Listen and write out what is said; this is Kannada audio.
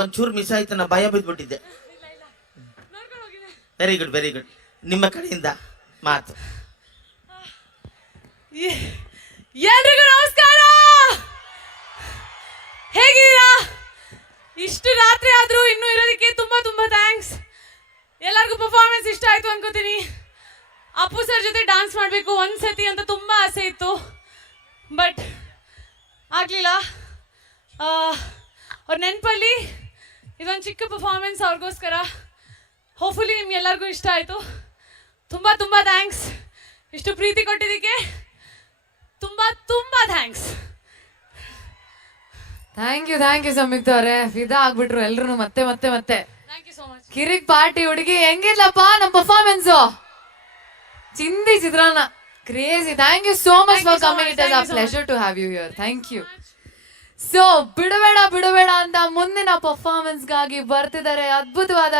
ಒಂಚೂರು ಮಿಸ್ ಆಯ್ತು, ನಾ ಭಯ ಬಿದ್ಬಿಟ್ಟಿದ್ದೆ. Very good very good. ನಿಮ್ಮ ಕಡೆಯಿಂದ ಮಾತು. ಎಲ್ರಿಗೂ ನಮಸ್ಕಾರ. ಹೇಗಿದ್ದೀರಾ? ಇಷ್ಟು ರಾತ್ರಿ ಆದ್ರೂ ಇನ್ನೂ ಇರೋದಕ್ಕೆ ತುಂಬಾ ತುಂಬಾ ಥ್ಯಾಂಕ್ಸ್. ಎಲ್ಲರಿಗೂ ಪರ್ಫಾರ್ಮೆನ್ಸ್ ಇಷ್ಟ ಆಯ್ತು ಅನ್ಕೋತೀನಿ. ಅಪ್ಪು ಸರ್ ಜೊತೆ ಡಾನ್ಸ್ ಮಾಡಬೇಕು ಒಂದ್ಸತಿ ಅಂತ ತುಂಬಾ ಆಸೆ ಇತ್ತು, ಬಟ್ ಆಗ್ಲಿಲ್ಲ. ಅವ್ರ ನೆನಪಲ್ಲಿ ಇದೊಂದು ಚಿಕ್ಕ ಪರ್ಫಾರ್ಮೆನ್ಸ್ ಅವ್ರಿಗೋಸ್ಕರ. ಹೋಪ್ಫುಲಿ ನಿಮ್ಗೆಲ್ಲರಿಗೂ ಇಷ್ಟ ಆಯಿತು. ತುಂಬ ತುಂಬ ಥ್ಯಾಂಕ್ಸ್. ಇಷ್ಟು ಪ್ರೀತಿ ಕೊಟ್ಟಿದ್ದಕ್ಕೆ ತುಂಬ ತುಂಬ ಥ್ಯಾಂಕ್ಸ್. ಥ್ಯಾಂಕ್ ಯು ಸಂಯುಕ್ತ ಅವರೇ. ಫಿದಾ ಆಗ್ಬಿಟ್ರು ಎಲ್ರು ಮತ್ತೆ ಮತ್ತೆ ಮತ್ತೆ. Thank you so much. Kirik Party ಹುಡುಗಿ ಹೆಂಗಿಲ್ಲಪ್ಪ ನಮ್ಮ ಪರ್ಫಾರ್ಮೆನ್ಸು. ಚಿಂದಿ ಚಿತ್ರಾನ್ನ crazy. Thank you so much for coming. It is a pleasure to have you here. Thank you. So ಬಿಡಬೇಡ ಅಂತ ಮುಂದಿನ ಪರ್ಫಾರ್ಮೆನ್ಸ್ಗಾಗಿ ಬರ್ತಿದ್ದಾರೆ ಅದ್ಭುತವಾದ